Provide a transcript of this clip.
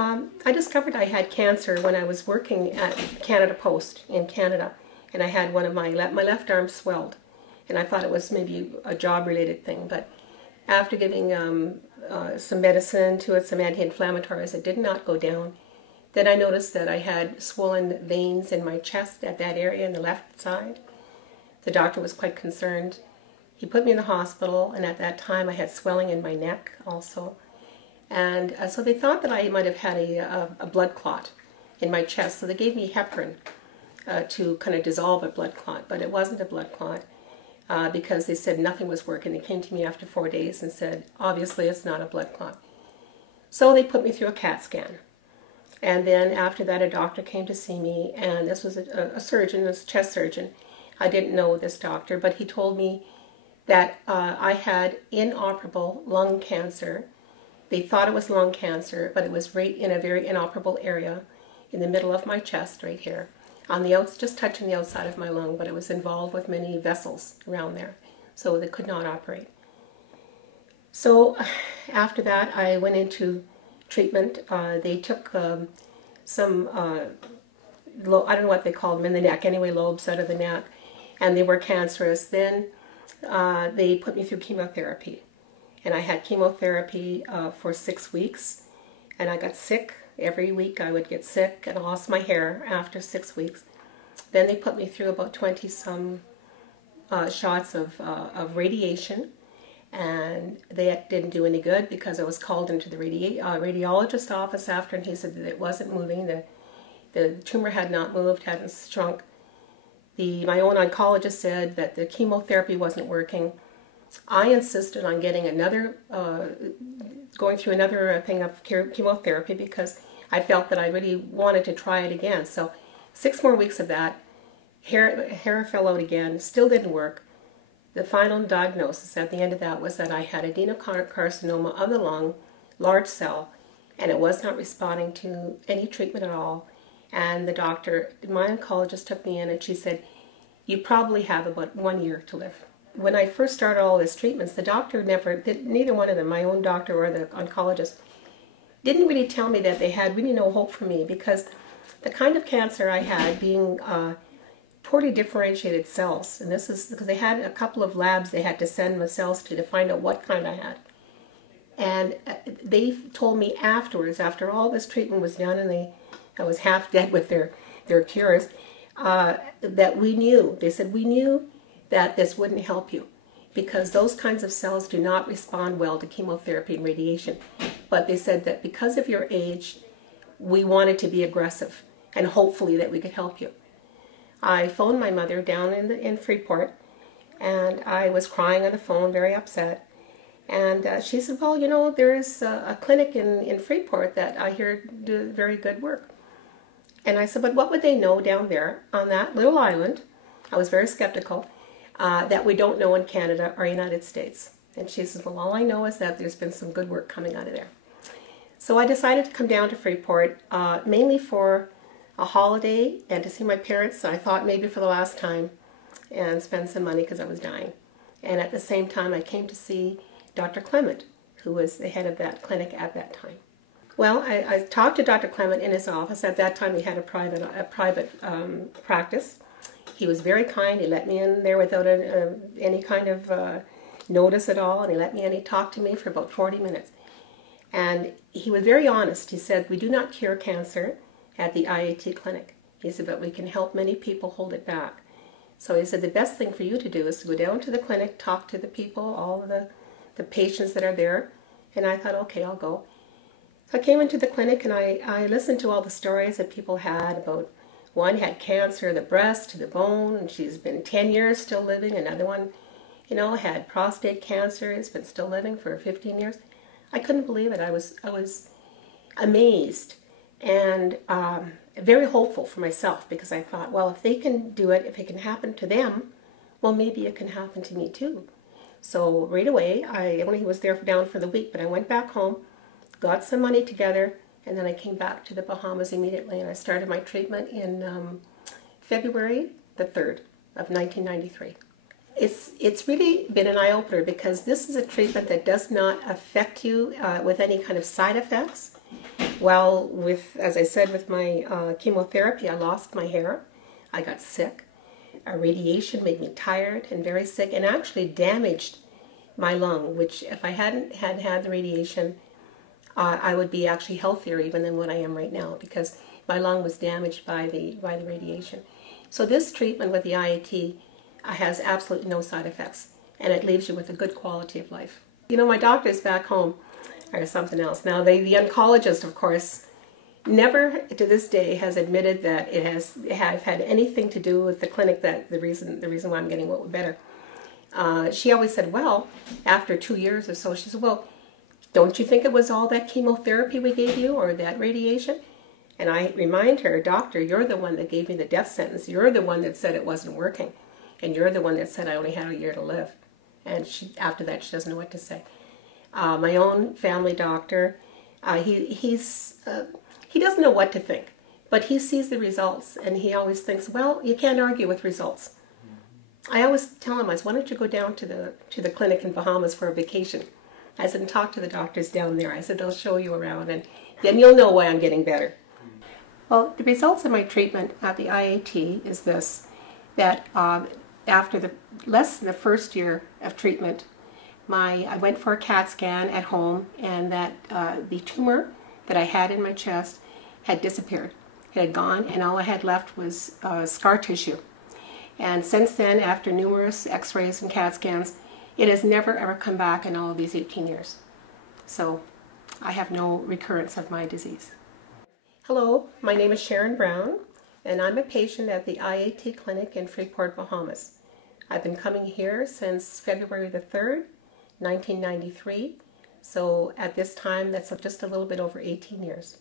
I discovered I had cancer when I was working at Canada Post in Canada, and I had one of my left arm swelled, and I thought it was maybe a job-related thing, but after giving some medicine to it, some anti-inflammatories, it did not go down. Then I noticed that I had swollen veins in my chest at that area in the left side. The doctor was quite concerned. He put me in the hospital, and at that time I had swelling in my neck also. And so they thought that I might have had a blood clot in my chest, so they gave me heparin to kind of dissolve a blood clot, but it wasn't a blood clot because they said nothing was working. They came to me after 4 days and said, obviously it's not a blood clot. So they put me through a CAT scan. And then after that, a doctor came to see me, and this was a surgeon, a chest surgeon. I didn't know this doctor, but he told me that I had inoperable lung cancer. They thought it was lung cancer, but it was right in a very inoperable area in the middle of my chest, right here, on the just touching the outside of my lung, but it was involved with many vessels around there, so they could not operate. So after that, I went into treatment. They took some, I don't know what they call them in the neck, anyway, lobes out of the neck, and they were cancerous. Then they put me through chemotherapy, and I had chemotherapy for 6 weeks, and I got sick. Every week I would get sick, and I lost my hair after 6 weeks. Then they put me through about 20-some shots of radiation, and they didn't do any good because I was called into the radiologist's office after, and he said that it wasn't moving, the tumor had not moved, hadn't shrunk. My own oncologist said that the chemotherapy wasn't working. I insisted on getting another, going through another thing of chemotherapy because I felt that I really wanted to try it again. So 6 more weeks of that, hair fell out again, still didn't work. The final diagnosis at the end of that was that I had adenocarcinoma of the lung, large cell, and it was not responding to any treatment at all. And the doctor, my oncologist, took me in and she said, you probably have about 1 year to live. When I first started all these treatments, the doctor neither one of them, my own doctor or the oncologist, didn't really tell me that they had really no hope for me, because the kind of cancer I had, being poorly differentiated cells, and this is because they had a couple of labs they had to send the cells to find out what kind I had. And they told me afterwards, after all this treatment was done and I was half dead with their cures, that we knew, they said, we knew that this wouldn't help you because those kinds of cells do not respond well to chemotherapy and radiation. But they said that because of your age, we wanted to be aggressive and hopefully that we could help you. I phoned my mother down in Freeport, and I was crying on the phone, very upset. And she said, well, you know, there is a clinic in Freeport that I hear do very good work. And I said, but what would they know down there on that little island? I was very skeptical, that we don't know in Canada or United States. And she said, well, all I know is that there's been some good work coming out of there. So I decided to come down to Freeport, mainly for a holiday and to see my parents, I thought maybe for the last time, and spend some money because I was dying. And at the same time, I came to see Dr. Clement, who was the head of that clinic at that time. Well, I talked to Dr. Clement in his office. At that time, he had a private practice. He was very kind. He let me in there without any kind of notice at all, and he let me in. He talked to me for about 40 minutes. And he was very honest. He said, we do not cure cancer at the IAT Clinic. He said, but we can help many people hold it back. So he said, the best thing for you to do is to go down to the clinic, talk to the people, all of the patients that are there. And I thought, okay, I'll go. So I came into the clinic and I listened to all the stories that people had about, one had cancer of the breast to the bone, and she's been 10 years still living. Another one, you know, had prostate cancer, has been still living for 15 years. I couldn't believe it. I was amazed and very hopeful for myself, because I thought, well, if they can do it, if it can happen to them, well, maybe it can happen to me too. So right away, I only was there down for the week, but I went back home, got some money together, and then I came back to the Bahamas immediately, and I started my treatment in February the 3rd of 1993. It's really been an eye-opener, because this is a treatment that does not affect you with any kind of side effects. Well, as I said, with my chemotherapy, I lost my hair. I got sick. Radiation made me tired and very sick, and actually damaged my lung, which if I hadn't had the radiation, I would be actually healthier even than what I am right now, because my lung was damaged by the radiation. So this treatment with the IAT has absolutely no side effects, and it leaves you with a good quality of life. You know, my doctors back home are something else. Now, the oncologist, of course, never to this day has admitted that it has had anything to do with the clinic, that the reason why I'm getting better. She always said, well, after 2 years or so, she said, well, don't you think it was all that chemotherapy we gave you or that radiation? And I remind her, doctor, you're the one that gave me the death sentence. You're the one that said it wasn't working. And you're the one that said I only had a year to live. And after that, she doesn't know what to say. My own family doctor, he doesn't know what to think, but he sees the results, and he always thinks, well, you can't argue with results. I always tell him, why don't you go down to the clinic in Bahamas for a vacation? I said, and talk to the doctors down there. I said, they'll show you around, and then you'll know why I'm getting better. Well, the results of my treatment at the IAT is this, that after less than the first year of treatment, I went for a CAT scan at home, and that the tumor that I had in my chest had disappeared. It had gone, and all I had left was scar tissue. And since then, after numerous x-rays and CAT scans, it has never ever come back in all of these 18 years. So I have no recurrence of my disease. Hello, my name is Sharon Brown, and I'm a patient at the IAT Clinic in Freeport, Bahamas. I've been coming here since February the 3rd, 1993. So at this time, that's just a little bit over 18 years.